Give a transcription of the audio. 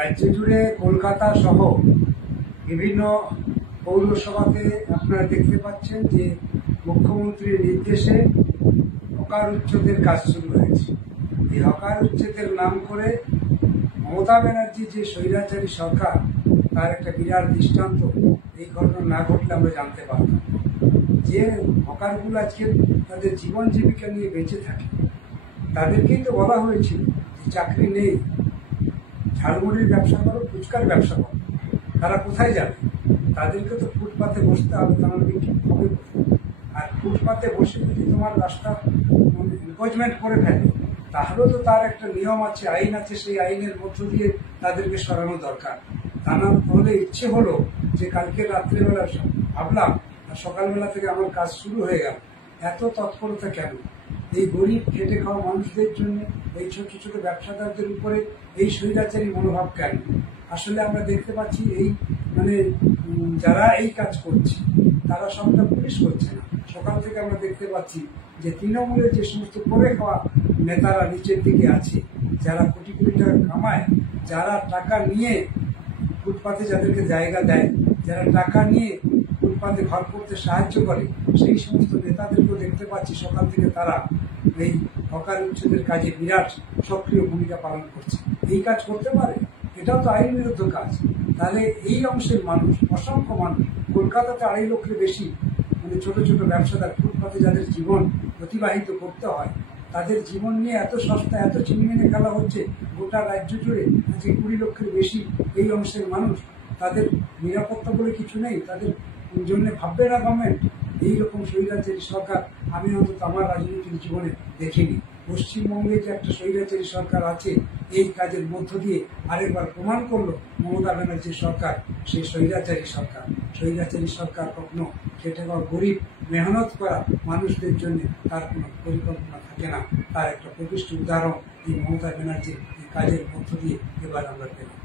রাজ্য জুড়ে কলকাতা সহ বিভিন্ন পৌরসভাতে আপনারা দেখতে পাচ্ছেন যে মুখ্যমন্ত্রীর নির্দেশে হকার উচ্ছেদের কাজ শুরু হয়েছে। এই হকার উচ্ছেদের নাম করে মমতা ব্যানার্জি যে স্বৈরাচারী সরকার, তার একটা বিরাট দৃষ্টান্ত। এই ঘটনা না ঘটলে আমরা জানতে পারতাম যে হকারগুলো আজকে তাদের জীবন জীবিকা নিয়ে বেঁচে থাকে। তাদেরকেই তো বলা হয়েছিল যে চাকরি নেই, ঝালমুড়ির ব্যবসা করো, ফুচকার ব্যবসা করো। তারা কোথায় যাবে? তাদেরকে তো ফুটপাতে বসতে হবে, তাহলে হবে। আর ফুটপাতে বসে যদি তোমার রাস্তা এনক্রোচমেন্ট করে ফেলে, তাহলেও তো তার একটা নিয়ম আছে, আইন আছে। সেই আইনের মধ্য দিয়ে তাদেরকে সরানো দরকার। তা না হলে ইচ্ছে হলো যে কালকে রাত্রেবেলা ভাবলাম, আর সকালবেলা থেকে আমার কাজ শুরু হয়ে গেল। এত তৎপরতা কেন? এই গরিব খেটে খাওয়া মানুষদের জন্য, এই ছোট ছোট ব্যবসাদারদের উপরে এই স্বৈরাচারী মনোভাব কেন? আসলে আমরা দেখতে পাচ্ছি এই যারা এই কাজ করছে তারা সবটা পুলিশ করছে না। সকাল থেকে আমরা দেখতে পাচ্ছি যে তৃণমূলের যে সমস্ত করে খাওয়া নেতারা নিচের দিকে আছে, যারা কোটি কোটি টাকা কামায়, যারা টাকা নিয়ে ফুটপাতে যাদেরকে জায়গা দেয়, যারা টাকা নিয়ে ফুটপাতে ঘর করতে সাহায্য করে, সেই সমস্ত নেতাদেরকেও দেখতে পাচ্ছি সকাল থেকে তারা এই হকার উচ্ছেদের কাজে বিরাট সক্রিয় ভূমিকা পালন করছে। এই কাজ করতে পারে? এটাও তো আইন বিরুদ্ধ কাজ। তাহলে এই অংশের মানুষ, অসংখ্য মানুষ, কলকাতাতে 2.5 লক্ষের বেশি ছোট ছোট ব্যবসাদার, ফুটপাতে যাদের জীবন অতিবাহিত করতে হয়, তাদের জীবন নিয়ে এত সস্তা, এত চিনমিনে খেলা হচ্ছে গোটা রাজ্য জুড়ে। আজকে 20 লক্ষের বেশি এই অংশের মানুষ, তাদের নিরাপত্তা বলে কিছু নেই। তাদের জন্য ভাববে না গভর্নমেন্ট? এইরকম স্বৈরাচারী সরকার আমি অন্তত আমার রাজনৈতিক জীবনে দেখিনি। পশ্চিমবঙ্গে যে একটা স্বৈরাচারী সরকার আছে, এই কাজের মধ্য দিয়ে আরেকবার প্রমাণ করলো মমতা ব্যানার্জির সরকার সেই স্বৈরাচারী সরকার। স্বৈরাচারী সরকার কখনো খেটে খাওয়া গরিব মেহনত করা মানুষদের জন্য তার কোনো পরিকল্পনা থাকে না। তার একটা প্রকৃষ্ট উদাহরণ এই মমতা ব্যানার্জির এই কাজের মধ্য দিয়ে এবার আমরা পেলাম।